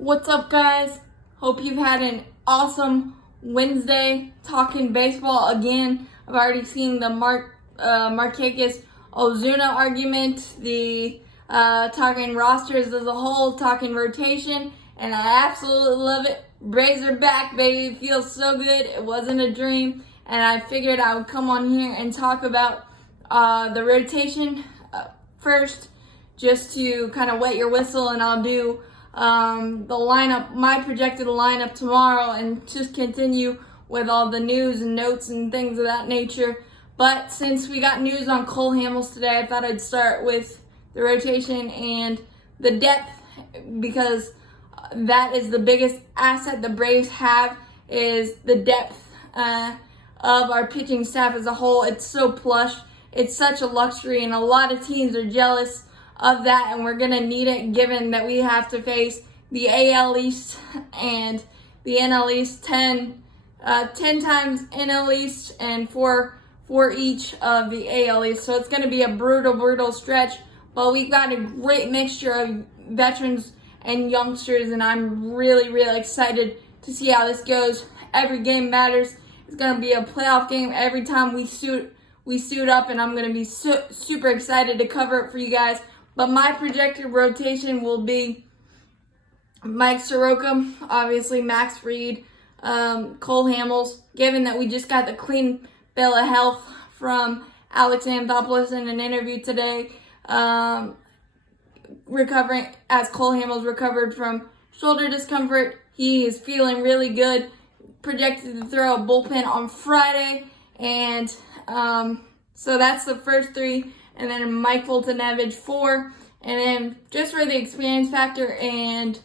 What's up, guys? Hope you've had an awesome Wednesday talking baseball again. I've already seen the Markakis Ozuna argument, the talking rosters as a whole, talking rotation, and I absolutely love it. Braves are back, baby. It feels so good. It wasn't a dream, and I figured I would come on here and talk about the rotation first, just to kind of wet your whistle, and I'll do the lineup, my projected lineup tomorrow, and just continue with all the news and notes and things of that nature. But since we got news on Cole Hamels today, I thought I'd start with the rotation and the depth, because that is the biggest asset the Braves have, is the depth of our pitching staff as a whole. It's so plush. It's such a luxury, and a lot of teams are jealous of that, and we're going to need it given that we have to face the AL East and the NL East 10 times NL East and four each of the AL East. So it's going to be a brutal stretch, but we've got a great mixture of veterans and youngsters, and I'm really excited to see how this goes. Every game matters. It's going to be a playoff game every time we suit up, and I'm going to be super excited to cover it for you guys. But my projected rotation will be Mike Soroka, obviously Max Fried, Cole Hamels, given that we just got the clean bill of health from Alex Anthopoulos in an interview today, recovering as Cole Hamels recovered from shoulder discomfort. He is feeling really good, projected to throw a bullpen on Friday, and so that's the first three. And then Mike Foltynewicz 4, and then just for the experience factor and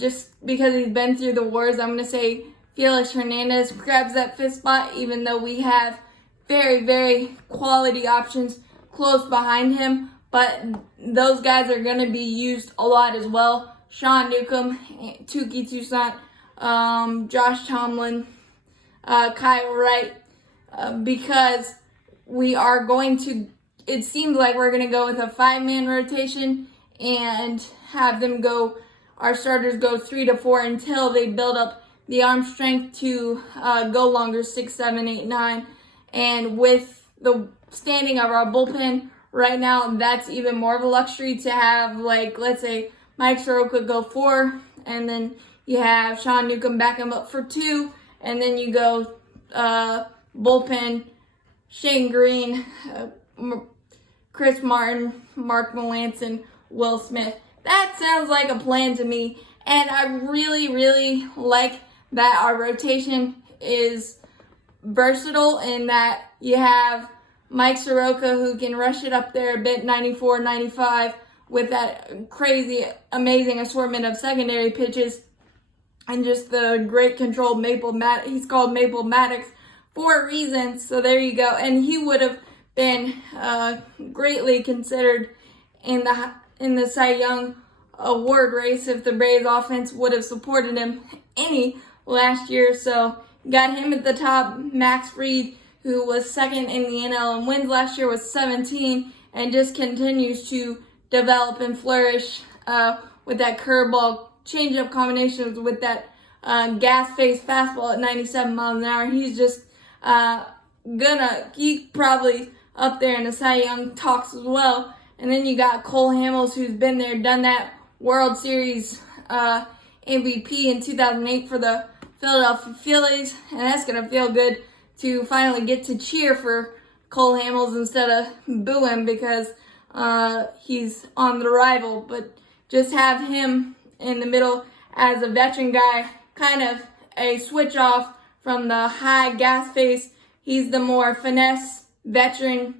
just because he's been through the wars, I'm going to say Felix Hernandez grabs that 5th spot, even though we have very quality options close behind him. But those guys are going to be used a lot as well. Sean Newcomb, Touki Toussaint, Josh Tomlin, Kyle Wright, because we are going to, it seems like we're going to go with a 5-man rotation and have them go, our starters go 3 to 4 until they build up the arm strength to go longer, 6, 7, 8, 9. And with the standing of our bullpen right now, that's even more of a luxury to have, like, let's say Mike Soroka go 4, and then you have Sean Newcomb back him up for 2, and then you go bullpen, Shane Green, Chris Martin, Mark Melanson, Will Smith. That sounds like a plan to me, and I really like that our rotation is versatile in that you have Mike Soroka, who can rush it up there a bit, 94, 95, with that crazy, amazing assortment of secondary pitches, and just the great controlled Maple Maddox. He's called Maple Maddox for a reason, so there you go. And he would have been greatly considered in the Cy Young award race if the Braves offense would have supported him any last year. So got him at the top. Max Fried, who was second in the NL in wins last year, was 17 and just continues to develop and flourish with that curveball, changeup combinations, with that gas-faced fastball at 97 miles an hour. He's just he's probably up there in the Cy Young talks as well. And then you got Cole Hamels, who's been there, done that, World Series MVP in 2008 for the Philadelphia Phillies, and that's going to feel good to finally get to cheer for Cole Hamels instead of boo him because he's on the rival. But just have him in the middle as a veteran guy, kind of a switch off from the high gas face. He's the more finesse veteran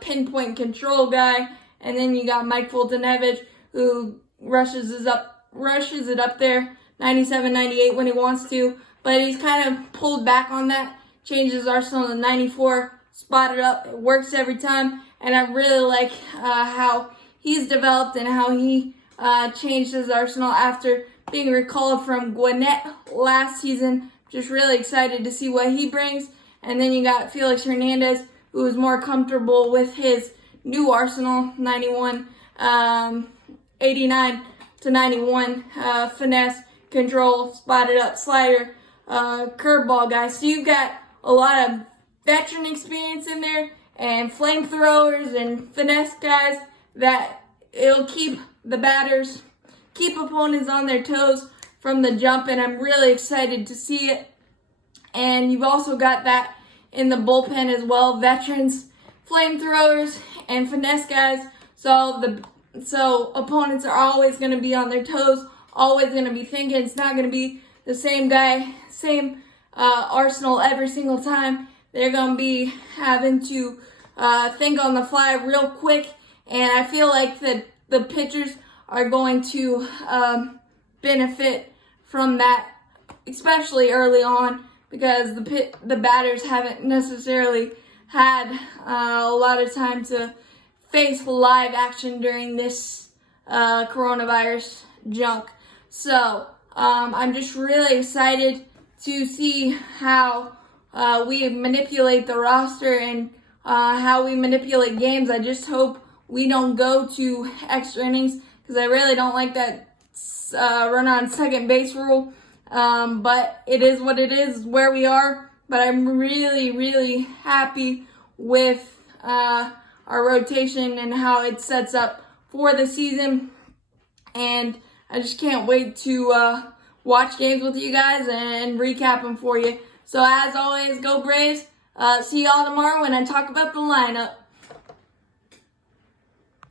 pinpoint control guy. And then you got Mike Foltynewicz, who rushes it up there 97, 98 when he wants to, but he's kind of pulled back on that, changes Arsenal to 94, spotted up. It works every time, and I really like how he's developed and how he changed his Arsenal after being recalled from Gwinnett last season. Just really excited to see what he brings. And then you got Felix Hernandez, who is more comfortable with his new Arsenal, 91, 89 to 91. Finesse, control, spotted up slider, curveball guys. So you've got a lot of veteran experience in there and flamethrowers and finesse guys that it'll keep the batters, keep opponents on their toes from the jump, and I'm really excited to see it. And you've also got that in the bullpen as well, veterans, flamethrowers, and finesse guys. So opponents are always going to be on their toes, always going to be thinking. It's not going to be the same guy, same arsenal every single time. They're going to be having to think on the fly real quick, and I feel like the pitchers are going to benefit from that, especially early on, because the batters haven't necessarily had a lot of time to face live action during this coronavirus junk. So I'm just really excited to see how we manipulate the roster and how we manipulate games. I just hope we don't go to extra innings, because I really don't like that run on second base rule. But it is what it is, where we are. But I'm really, really happy with our rotation and how it sets up for the season. And I just can't wait to watch games with you guys and recap them for you. So as always, go Braves. See y'all tomorrow when I talk about the lineup.